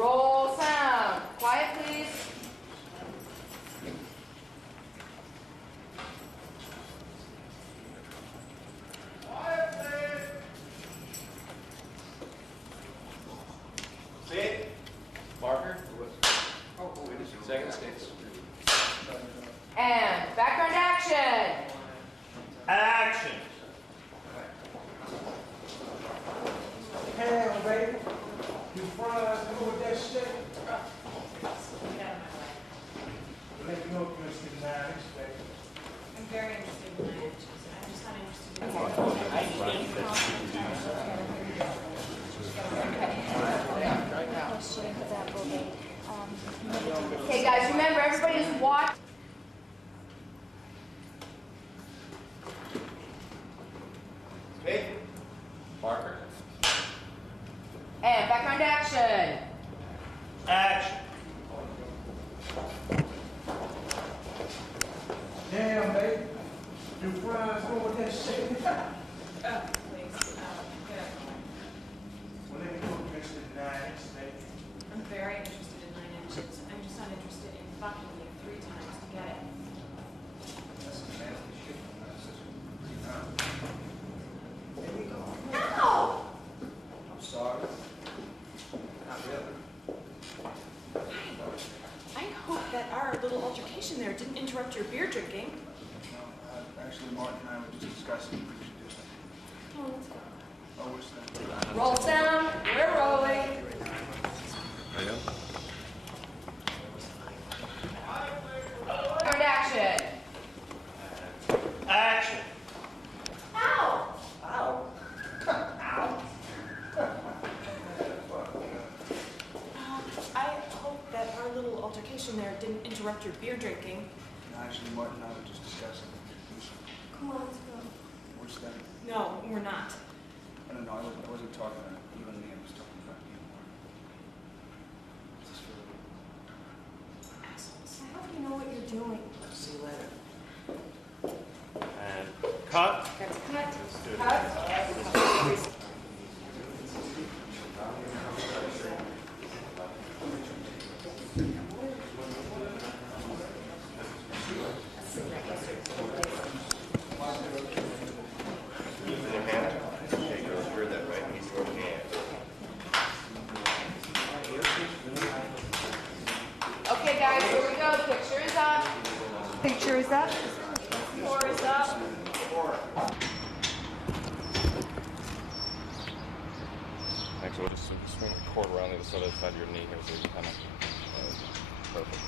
Roll sound. Quiet, please. Quiet, please. Sit. Marker. Oh, wait a second. And background action. Action. Hell, baby. You fries go with that shit? Let me know if you're interested in that, baby. I'm very interested in Nightwatch. I'm just not interested in Okay, guys, remember, everybody's watching. Sit. Marker. And background action. Action. Damn, baby. You fries go with that shit? Please, get up. Well, let me know if you're interested in that, baby. I'm very interested in 9 inches. I'm just not interested in fucking you 3 times to get it. That's some nasty shit. There we go. No! I'm sorry. Not really. I hope that our little altercation there didn't interrupt your beer drinking. No, actually, Martin and I were just discussing if we should do something. Oh, let's go. Oh, what's that? Roll sound. We're rolling. Background action. Action. Ow! Ow. Ow. I hope that our little altercation there didn't interrupt your beer drinking. No, actually, Martin and I were just discussing if we should do something. Come on, let's go. What's that? No, we're not. I don't know. I wasn't talking to you and me. I was talking about you. Just for Assholes. I hope you know what you're doing. see you later. And cut. That's cut. Cut. Okay, guys, here we go. Picture is up. Picture is up. Four is up. Actually, we'll just swing the cord around the other side of your knee here so you kind of perfect.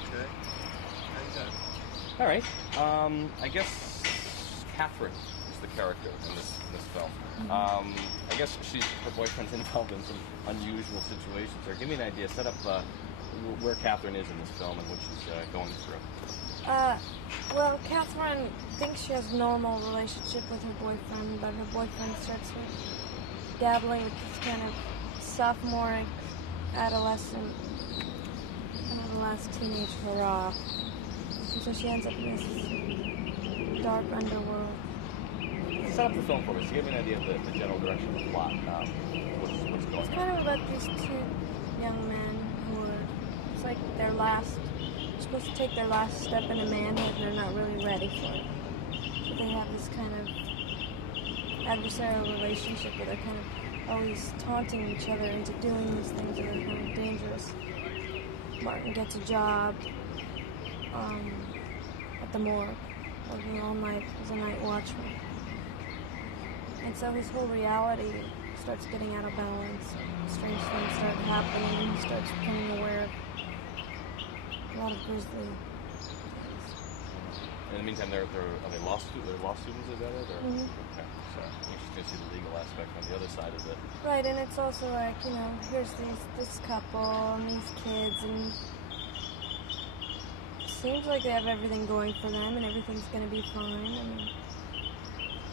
Okay. How you doing? All right. I guess Catherine is the character in this film. I guess her boyfriend's involved in some unusual situations. Or give me an idea. Set up where Catherine is in this film and what she's going through. Well, Catherine thinks she has a normal relationship with her boyfriend, but her boyfriend starts dabbling with this kind of sophomore adolescent, kind of the last teenage hurrah. And so she ends up in this dark underworld. Set up the film for me. So give me an idea of the general direction of the plot. What's going It's on? kind of about these two young men who are, it's like their last, they're supposed to take their last step into manhood and they're not really ready for it. So they have this kind of adversarial relationship where they're kind of always taunting each other into doing these things that are kind of dangerous. Martin gets a job at the morgue, working all night as a night watchman. And so his whole reality starts getting out of balance. Strange things start happening, and he starts becoming aware of a lot of grisly things. In the meantime, are they law students? They're law students, is that it? Or? Mm-hmm. Okay, so you just gonna see the legal aspect on the other side of it. Right, and it's also like, you know, here's this couple and these kids, and it seems like they have everything going for them and everything's gonna be fine. I mean,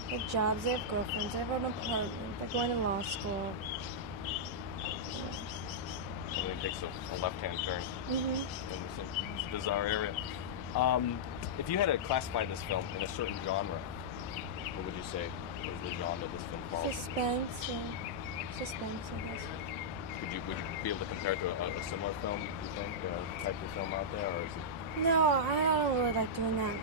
they have jobs, they have girlfriends, they have an apartment, they're going to law school. Everything takes a left-hand turn Mm-hmm. in this bizarre area. If you had to classify this film in a certain genre, what would you say is the genre this film falls? Suspense, I guess. would you be able to compare it to a similar film? Do you think type of film out there, or is it? No, I don't really like doing that.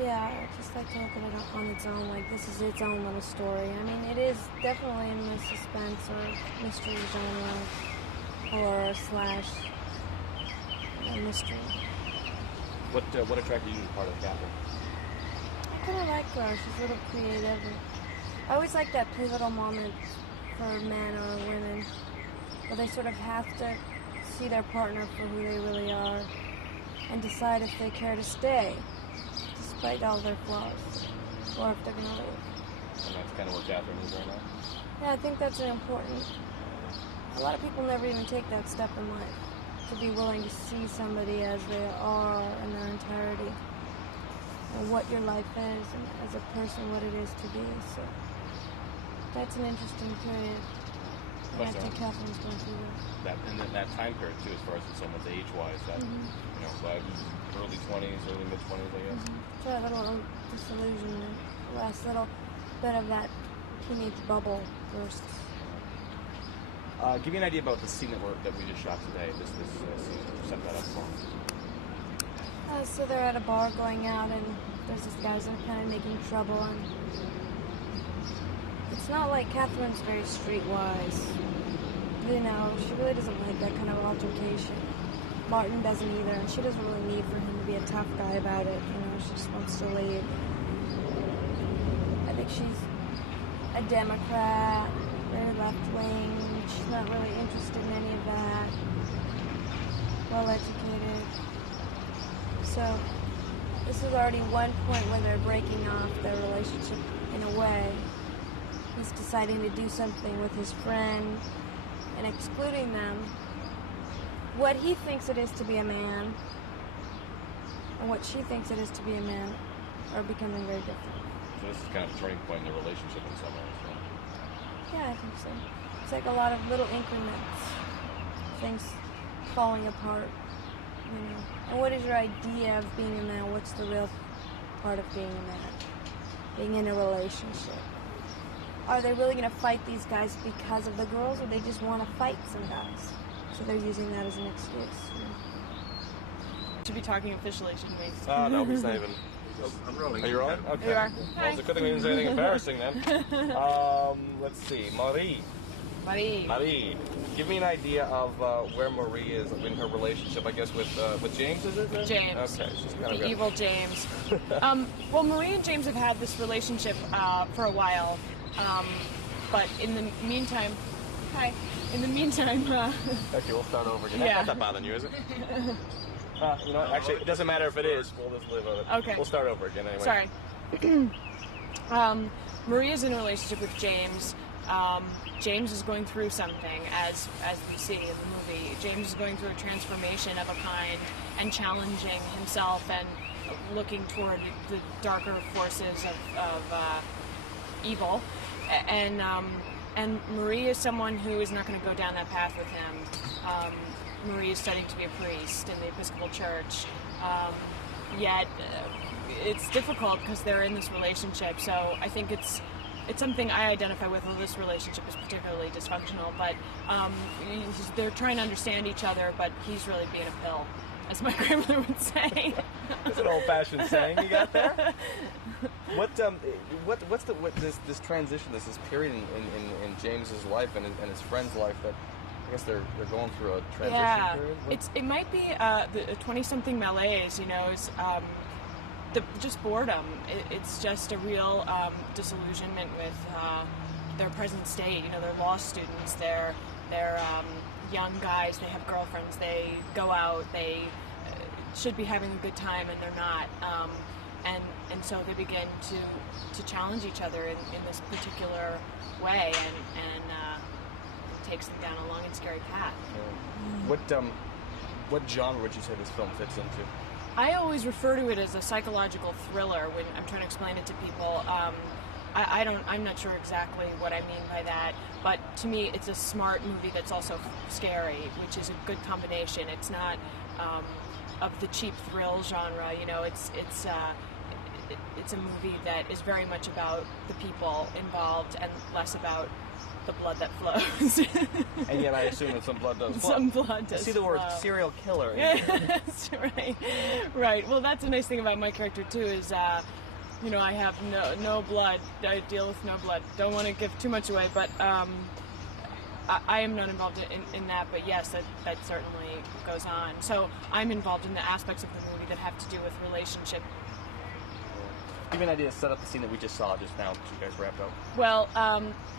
Yeah, I just like to look at it on its own, like this is its own little story. I mean, it is definitely in the suspense or mystery genre, horror slash mystery. What attracted you to the part of Catherine? I kind of like her. She's a little creative. I always like that pivotal moment for men or women where they sort of have to see their partner for who they really are and decide if they care to stay, despite all their flaws, or if they're going to leave. And that's kind of where Catherine is right now? Yeah, I think that's an important... A lot of people never even take that step in life, to be willing to see somebody as they are in their entirety, and what your life is, and as a person, what it is to be. So that's an interesting period. And I think Catherine's going through that. And then that time period, too, as far as someone's age-wise, that, you know, early 20s, early mid-20s, I guess. So a little disillusionment, the last little bit of that teenage bubble bursts. Give me an idea about the scene that we just shot today, this scene. Set that up for us. So they're at a bar going out, and there's this guys that are kind of making trouble, and it's not like Catherine's very streetwise. You know, she really doesn't like that kind of altercation. Martin doesn't either, and she doesn't really need for him to be a tough guy about it. You know, she just wants to leave. I think she's a Democrat, very left-wing. She's not really interested in any of that. Well-educated. So this is already one point where they're breaking off their relationship in a way. He's deciding to do something with his friend and excluding them. What he thinks it is to be a man and what she thinks it is to be a man are becoming very different. So this is kind of a turning point in the relationship in some ways, right? Yeah, I think so. It's like a lot of little increments, things falling apart, you know. And what is your idea of being a man? What's the real part of being a man? Being in a relationship. Are they really going to fight these guys because of the girls, or they just want to fight some guys? So they're using that as an excuse. Should be talking officially, shouldn't we? No, he's not even. I'm rolling. Are you rolling? Okay. You are. Well, it's a good thing we didn't say anything embarrassing then. Let's see. Marie. Give me an idea of where Marie is in her relationship, I guess, with James, is it? James. Okay. She's kind The evil James. Well, Marie and James have had this relationship for a while. But in the meantime... Hi. In the meantime... Okay, we'll start over again. Yeah. That's not bothering you, is it? You know what? Actually, it doesn't matter if it is. We'll just live with it. Okay. We'll start over again anyway. Sorry. Marie is in a relationship with James. James is going through something, as we see in the movie. James is going through a transformation of a kind and challenging himself and looking toward the darker forces of evil. And Marie is someone who is not going to go down that path with him. Marie is studying to be a priest in the Episcopal Church. Yet it's difficult because they're in this relationship. So I think it's something I identify with. Well, this relationship is particularly dysfunctional, but they're trying to understand each other, but he's really being a pill, as my grandmother would say. That's an old-fashioned saying you got there. What's this transition, this period in James's life and his friend's life that I guess they're going through a transition period? It might be the 20-something malaise, you know, is just boredom. It's just a real disillusionment with their present state. You know, they're law students, they're young guys, they have girlfriends, they go out, they should be having a good time, and they're not. And so they begin to challenge each other in this particular way, and it takes them down a long and scary path. What genre would you say this film fits into? I always refer to it as a psychological thriller when I'm trying to explain it to people. I'm not sure exactly what I mean by that, but to me it's a smart movie that's also scary, which is a good combination. It's not of the cheap thrill genre, you know. It's a movie that is very much about the people involved and less about the blood that flows. And yet I assume that some blood does flow. Some blood does I see the word flow. serial killer. Yes, right. Right. Well, that's the nice thing about my character too is, you know, I have no blood. I deal with no blood. Don't want to give too much away, but I am not involved in that. But yes, that certainly goes on. So I'm involved in the aspects of the movie that have to do with relationship. Give me an idea to set up the scene that we just saw just now, which you guys wrapped up. Well,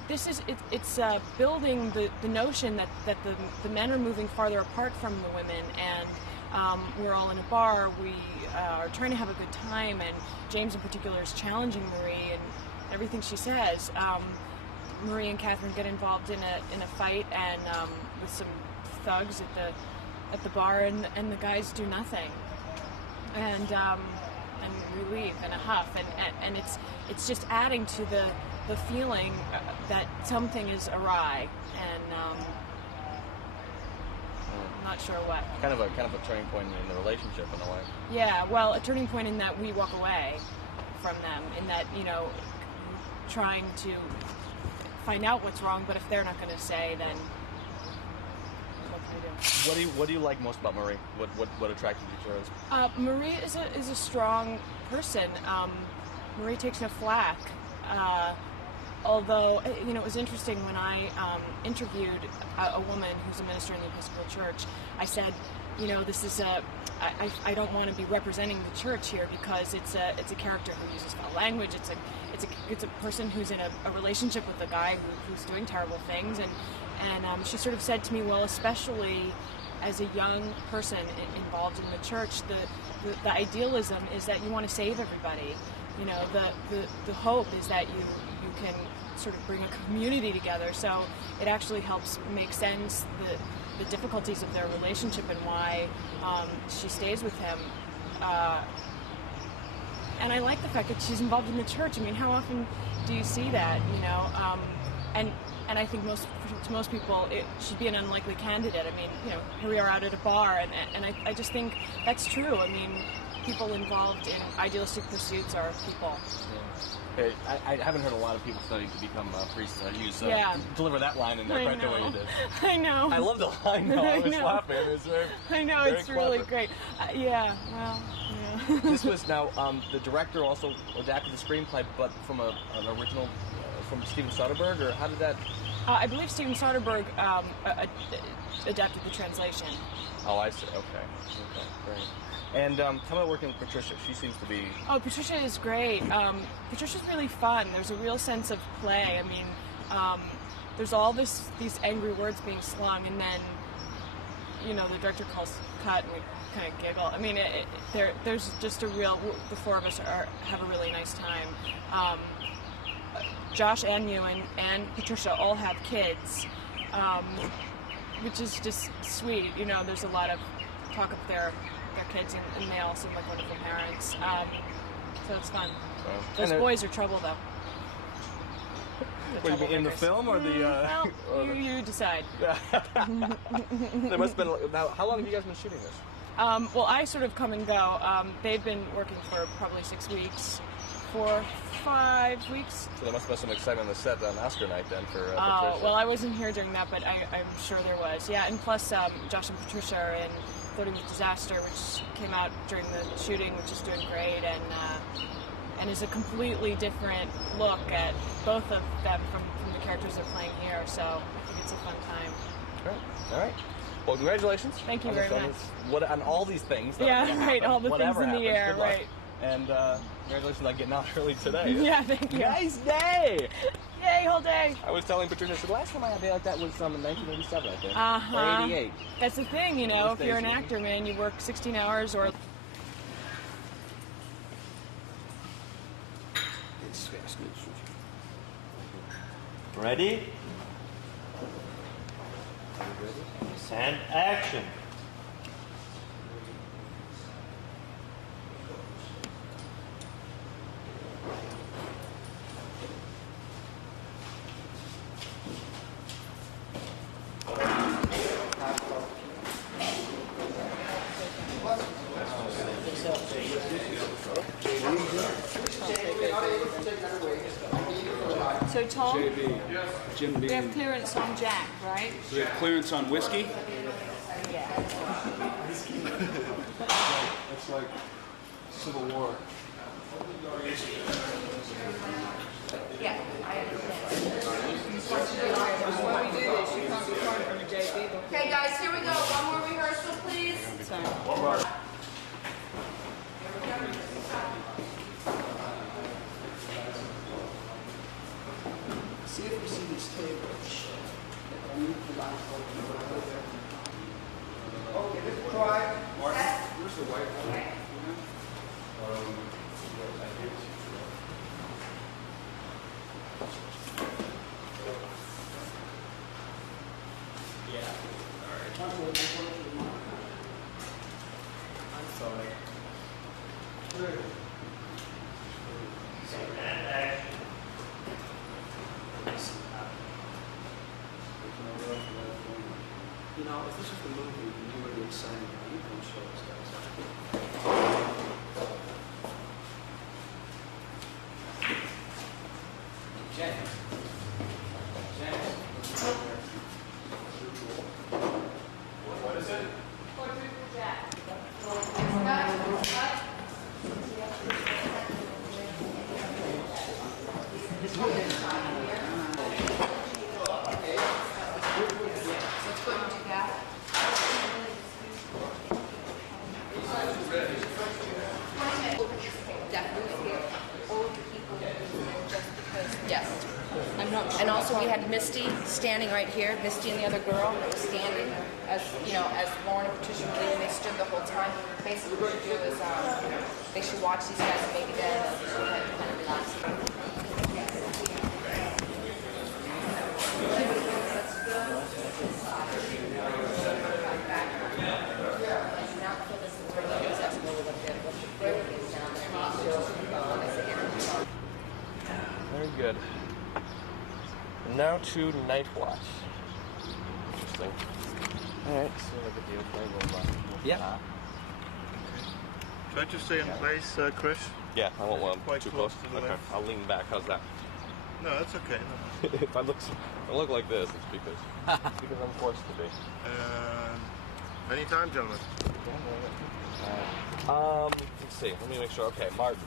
this is it's building the notion that the men are moving farther apart from the women, and we're all in a bar. We are trying to have a good time, and James in particular is challenging Marie and everything she says. Marie and Catherine get involved in a fight and with some thugs at the bar, and the guys do nothing, and we leave in a huff, and it's just adding to the feeling that something is awry, and I'm not sure what. Kind of a turning point in the relationship in a way. Yeah, well, a turning point in that we walk away from them, in that, you know, trying to find out what's wrong, but if they're not going to say, then what can I do? What do you like most about Marie? What attracted you to her? Marie is a strong person. Marie takes no flack. Although, you know, it was interesting when I interviewed a woman who's a minister in the Episcopal Church. I said, you know, this is I don't want to be representing the church here because it's a character who uses foul language. It's a person who's in a relationship with a guy who's doing terrible things, and she sort of said to me, well, especially as a young person involved in the church, the idealism is that you want to save everybody. You know, the hope is that you can sort of bring a community together. So it actually helps make sense the difficulties of their relationship and why she stays with him. And I like the fact that she's involved in the church. I mean, how often do you see that? You know, and I think to most people she'd be an unlikely candidate. I mean, you know, here we are out at a bar, and I just think that's true. I mean, people involved in idealistic pursuits are people. Yeah. Okay, I haven't heard a lot of people studying to become priests. Deliver that line in there right the way you did. I know. I love the line though. I was laughing. It was I know, very it's really clever. great. Yeah, well, yeah. This was now, the director also adapted the screenplay, but from an original from Steven Soderbergh, or how did that? I believe Steven Soderbergh adapted the translation. Oh, I see. Okay, great. And tell me about working with Patricia. She seems to be... Oh, Patricia is great. Patricia's really fun. There's a real sense of play. I mean, there's all these angry words being slung, and then, you know, the director calls cut, and we kind of giggle. I mean, there's just a real... The four of us have a really nice time. Josh and Ewan and Patricia all have kids, which is just sweet. You know, there's a lot of talk of their kids, and they all seem like wonderful parents. So it's fun. Those boys are trouble, though. What, you mean in the film or the... Well, or you decide. There must have been... Now, how long have you guys been shooting this? Well, I sort of come and go. They've been working for probably 6 weeks, 4 or 5 weeks. So there must have been some excitement on the set on Oscar night then for Oh, Patricia. well, I wasn't here during that, but I'm sure there was. Yeah, and plus Josh and Patricia are in Flirting with Disaster, which came out during the shooting, which is doing great, and is a completely different look at both of them from the characters they're playing here. So I think it's a fun time. Great. All right. Well, congratulations. Thank you on very the film. much. On all these things. Yeah, right, all the Whatever things in the happens, air, good luck. right. And congratulations on getting out early today. Yeah, thank you. Nice day! Yay, whole day. I was telling Patricia, I said, last time I had a day like that was in 1987, I think. Uh-huh. Or 88. That's the thing, you know, Those if you're an days, actor, man, you work 16 hours or... Ready? And action. So So Tom, JB. Jim we Beam. have clearance on Jack, right? Do we have clearance on whiskey? Yeah. It's like Civil War. Yeah, I understand. What we do is you can't be part from a JB. Okay, guys, here we go. One more rehearsal, please. See if we see this table. Okay, let's try. Where's the white one? You know, if this was the movie, you would be excited. You can show us guys. James. What is it? Quadruple Jack. Let's go and do that. Definitely. Old people just because. Yes. I'm not sure. And also we had Misty standing right here, Misty and the other girl that was standing as, you know, as Lauren and Patricia were leaving, they stood the whole time. Basically what we should do is they should watch these guys and maybe then kind of relax. Very good. And now to Nightwatch. Interesting. Alright, so look at the opening. Yeah. Try to stay in place, Chris. Yeah, I won't want Quite too close close. to the Okay, left. I'll lean back. How's that? No, that's okay. No. If I look like this, it's because I'm forced to be. Anytime, gentlemen. Let's see. Let me make sure. Okay, Martin.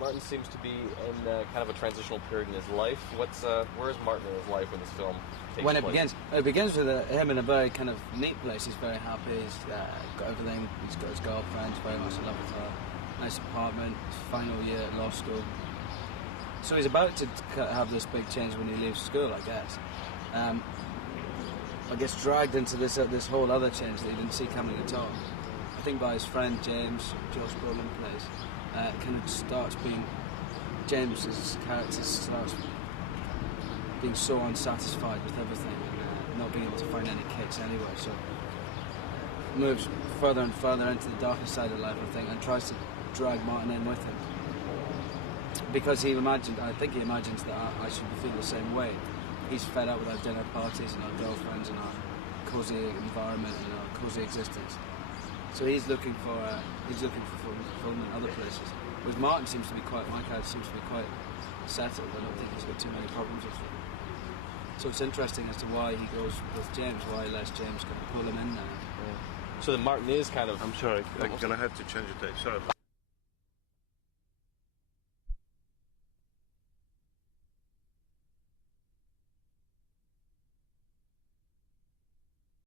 Martin seems to be in kind of a transitional period in his life. Where is Martin in his life when this film takes When it place? begins with him in a very kind of neat place. He's very happy. He's got everything. He's got his girlfriend. He's very much in love with her. Nice apartment. Final year at law school. So he's about to have this big change when he leaves school, I guess. I guess dragged into this whole other change that he didn't see coming at all. I think by his friend James, Josh Brolin plays, kind of starts being James's character starts being so unsatisfied with everything and not being able to find any kicks anywhere. So moves further and further into the darker side of life, I think, and tries to drag Martin in with him. Because I think he imagines that I should feel the same way. He's fed up with our dinner parties and our girlfriends and our cosy environment and our cosy existence. So he's looking for fulfillment other places. Whereas Martin seems to be my character seems to be quite settled. I don't think he's got too many problems with it. So it's interesting as to why he goes with James, why he lets James kind of pull him in there. So then Martin is kind of. I'm sorry. I'm gonna have to change the tape. Sorry.